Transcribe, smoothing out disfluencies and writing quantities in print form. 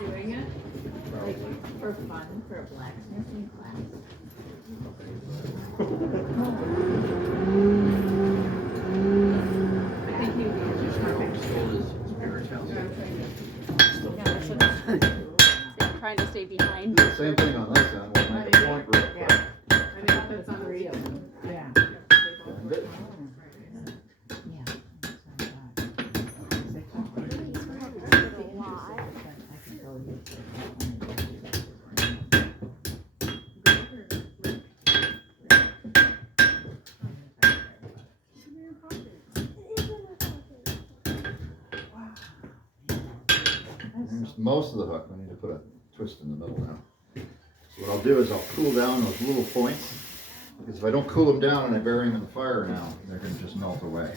Doing it like for fun for a blacksmithing class. I think you just Trying to stay behind. Same thing on this end, we'll make a point real quick. I think that's unreal. Yeah. And it- There's most of the hook, we need to put a twist in the middle now. So what I'll do is I'll cool down those little points, because if I don't cool them down and I bury them in the fire now, they're gonna just melt away.